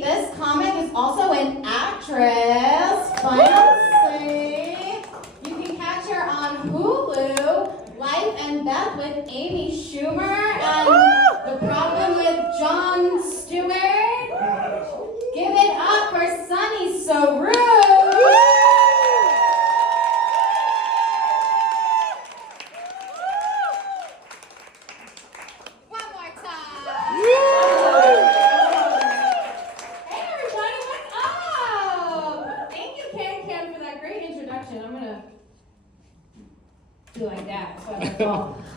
this comic is also an actress. Fancy. You can catch her on Hulu, Life and Beth with Amy Schumer, and The Problem with Jon Stewart. Give it up for Sunny Soroosh. Like that.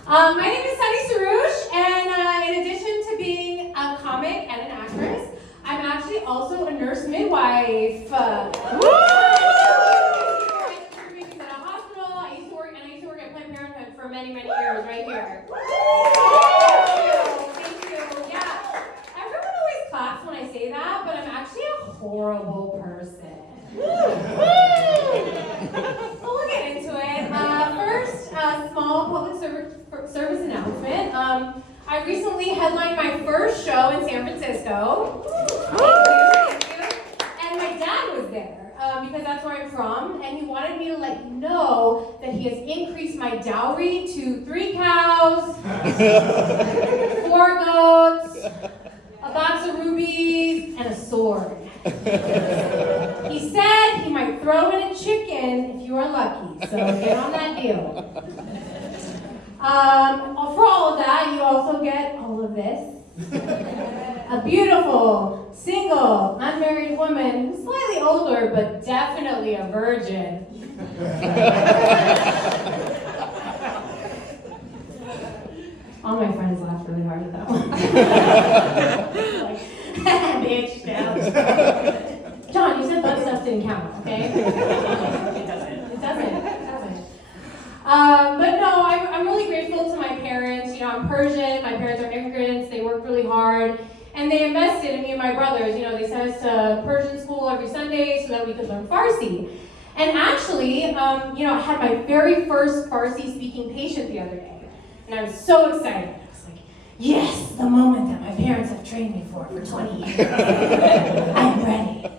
My name is Sunny Soroosh, and in addition to being a comic and an actress, I'm actually also a nurse midwife. I used to work at a hospital. I used to work at Planned Parenthood for many, many years, right here. Thank you. Yeah. Everyone always claps when I say that, but I'm actually a horrible person. We'll get into it. First, a small public service announcement. I recently headlined my first show in San Francisco. Thank you. And my dad was there because that's where I'm from, and he wanted me to let you know that he has increased my dowry to 3 cows, 4 goats, a box of rubies, and a sword. He said he might throw in a chicken if you are lucky, so get on that deal. For all of that, you also get all of this. A beautiful, single, unmarried woman who's slightly older, but definitely a virgin. All my friends laughed really hard at that one. Like, bitch, no. John, you said that stuff didn't count, okay? It doesn't. But no, I'm really grateful to my parents. You know, I'm Persian, my parents are immigrants, they worked really hard, and they invested in me and my brothers. You know, they sent us to Persian school every Sunday so that we could learn Farsi. And actually, you know, I had my very first Farsi-speaking patient the other day, and I was so excited. I was like, yes, the moment that my parents have trained me for 20 years. I'm ready.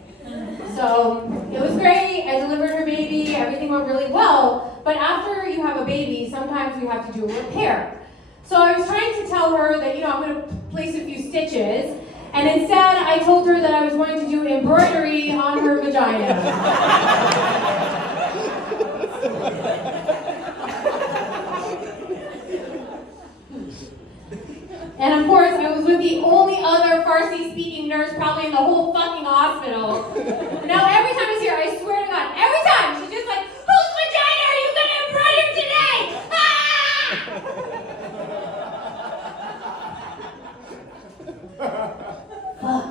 So it was great. I delivered her baby. Everything went really well. But after you have a baby, sometimes we have to do a repair. So I was trying to tell her that, you know, I'm going to place a few stitches. And instead, I told her that I was going to do embroidery on her vagina. And of course, I was with the only other Farsi-speaking nurse probably in the whole fucking hospital. Now, every time I see her, I swear to God, every time, she's just like, whose vagina are you going to embroider today? Fuck.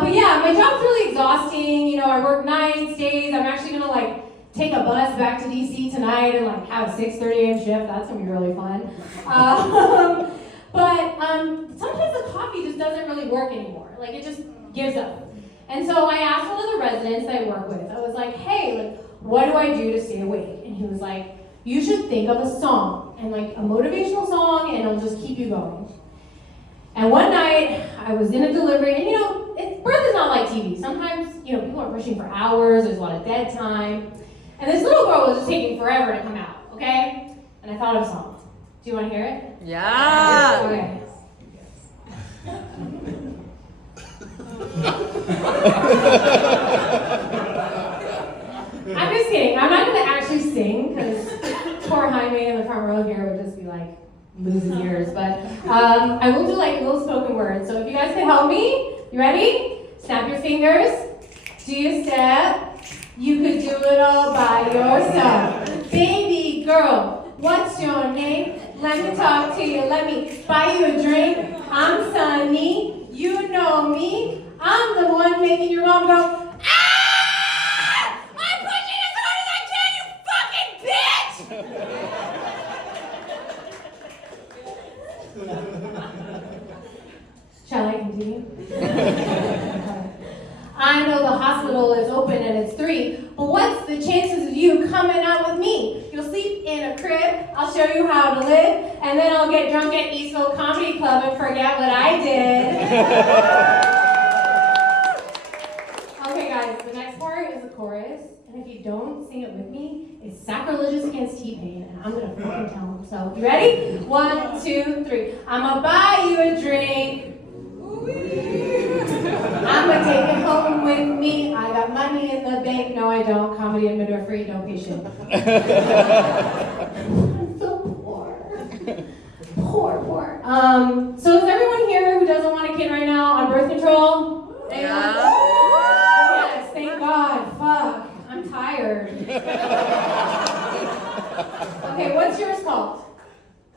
But yeah, my job's really exhausting. You know, I work nights, days. I'm actually going to, like, take a bus back to DC tonight and, like, have a 6:30 a.m. shift. That's going to be really fun. But sometimes the coffee just doesn't really work anymore. Like, it just gives up. And so I asked one of the residents that I work with, I was like, hey, like, what do I do to stay awake? And he was like, you should think of a song, and like a motivational song, and it'll just keep you going. And one night, I was in a delivery, and you know, birth is not like TV. Sometimes, you know, people are pushing for hours, there's a lot of dead time. And this little girl was just taking forever to come out, okay? And I thought of a song. Do you want to hear it? Yeah. Okay. I'm just kidding. I'm not going to actually sing because poor Jaime in the front row here would just be like losing ears. But I will do like little spoken words. So if you guys can help me, you ready? Snap your fingers. Do your step. You could do it all by yourself. Baby girl, what's your name? Let me talk to you. Let me buy you a drink. I'm Sunny. You know me. I'm the one making your mom go, ah! I'm pushing as hard as I can, you fucking bitch! Shall I continue? I know the hospital is open and it's 3, but what's the chances of you coming out with me? You'll sleep in a crib, I'll show you how to live, and then I'll get drunk at Eastville Comedy Club and forget what I did. sacrilegious against T-Pain, and I'm gonna fucking tell him. So, you ready? 1, 2, 3. I'ma buy you a drink. I'ma take it home with me. I got money in the bank. No, I don't. Comedy and midwifery, don't pay shit. I'm so poor. Poor. So is everyone here who doesn't want a kid right now on birth control? Yeah. Yes, thank God. Fuck. I'm tired. Okay, what's yours called?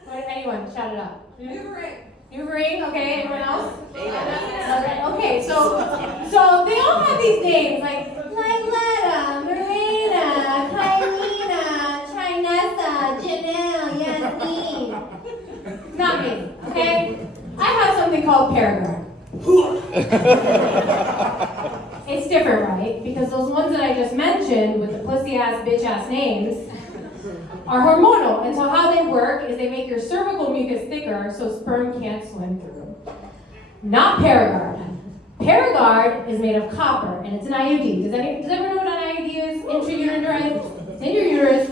Anyone, shout it out. Nuvering, okay, anyone else? Okay, so they all have these names, like Letta, Marina, Kylina, Chinesa, Janelle, Yasmin. Not me, okay? I have something called Paraguard. It's different, right? Because those ones that I just mentioned with the pussy-ass, bitch-ass names are hormonal, and so how they work is they make your cervical mucus thicker so sperm can't swim through. Not Paragard. Paragard is made of copper, and it's an IUD. Does everyone know what an IUD is? Intrauterine. It's in your uterus,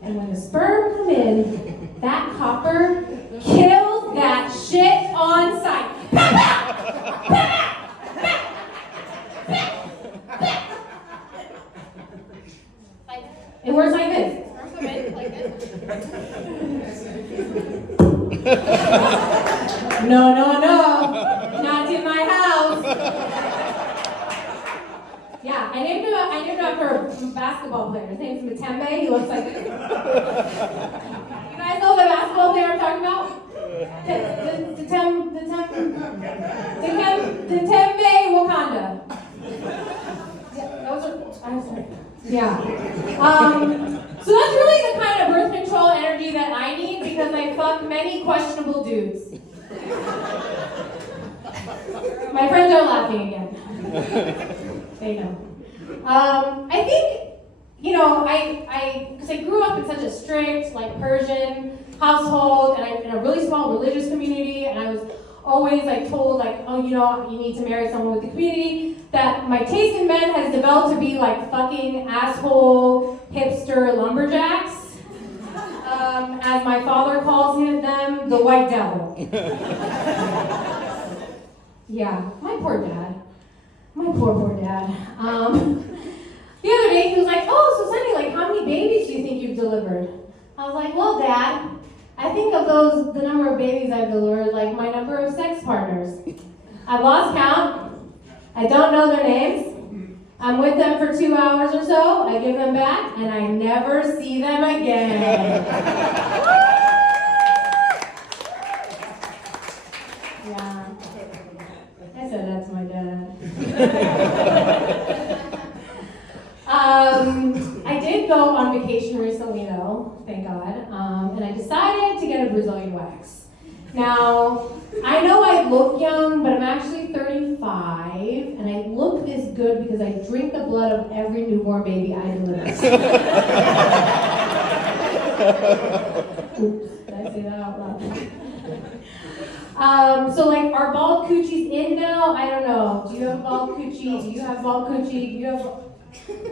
and when the sperm come in, that copper kills that shit on sight. It works like this. Come in like this. No, not in my house. Yeah, I named him after a basketball player. His name's Matembe. He looks like this. You guys know the basketball player I'm talking about? Tembe Wakanda. Yeah. So that's really the kind of birth control energy that I need because I fuck many questionable dudes. My friends are laughing again. They know. I think, because I grew up in such a strict, like Persian household, and I'm in a really small religious community, and I was always told you need to marry someone with the community, that my taste in men has developed to be like fucking asshole hipster lumberjacks. As my father calls them, the white devil. Yeah, my poor dad. My poor dad. The other day he was like, oh, so Sunny, how many babies do you think you've delivered? I was like, well, Dad, I think of the number of babies I've delivered, like my number of sex partners. I've lost count. I don't know their names. I'm with them for 2 hours or so. I give them back, and I never see them again. Yeah. I said that to my dad. I did go on vacation recently, though, thank God, and I decided to get a Brazilian wax. Now, I know I look young, but I'm actually 35, and I look this good because I drink the blood of every newborn baby I deliver. Oops, did I say that out loud? So are bald coochies in now? I don't know. Do you have bald coochie? Do you have bald coochie? Do you have...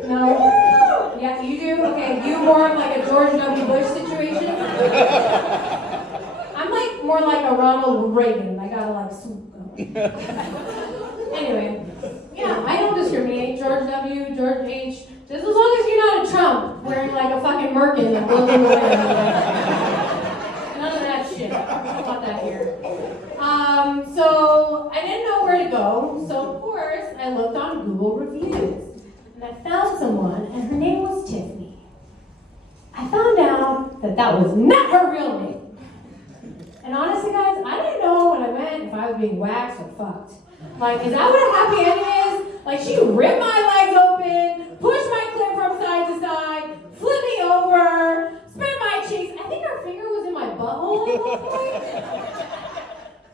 No? Yeah, you do? Okay, you more of like a George W. Bush situation? I'm more like a Ronald Reagan. I gotta swoop. Anyway, yeah, I don't discriminate. George W., George H. Just as long as you're not a Trump wearing a fucking merkin and blowing away. None of that shit. I don't want that here. So I didn't know where to go. So of course I looked on Google reviews. And I found someone, and her name was Tiffany. I found out that was not her real name. And honestly, guys, I didn't know when I went if I was being waxed or fucked. Is that what a happy ending is? She ripped my legs open, pushed my clit from side to side, flipped me over, spread my cheeks. I think her finger was in my butthole at one point.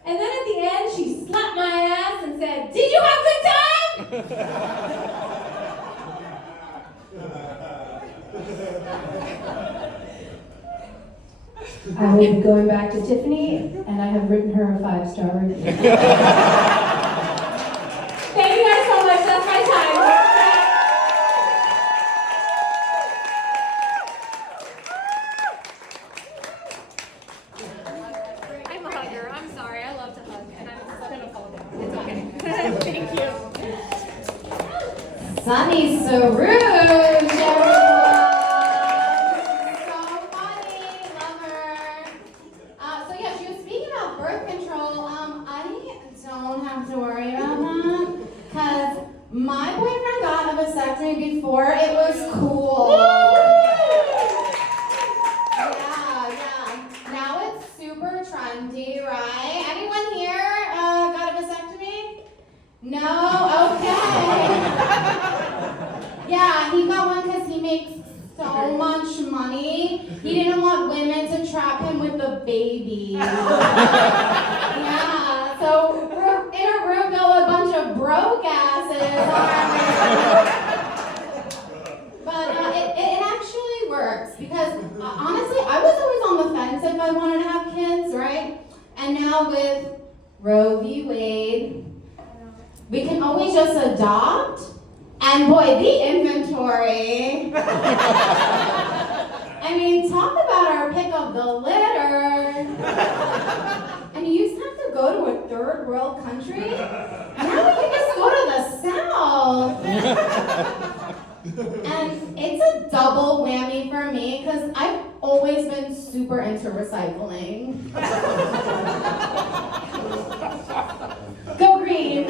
And then at the end, she slapped my ass and said, "Did you have a good time?" I will be going back to Tiffany, and I have written her a 5-star review. Thank you guys so much. That's my time. Sunny Soroosh, everyone. So funny, love her. So yeah, she was speaking about birth control. I don't have to worry about that, because my boyfriend got a vasectomy before it was cool. Yeah. Now it's super trendy, right? Anyone here got a vasectomy? No? Okay. Yeah, he got one because he makes so much money. He didn't want women to trap him with the baby. Yeah, so we're in a room filled with a bunch of broke asses. But it actually works because honestly, I was always on the fence if I wanted to have kids, right? And now with Roe v. Wade, we can always just adopt. And boy, the inventory. I mean, talk about our pick of the litter. And you used to have to go to a third world country. Now we can just go to the south. And it's a double whammy for me because I've always been super into recycling. Go green.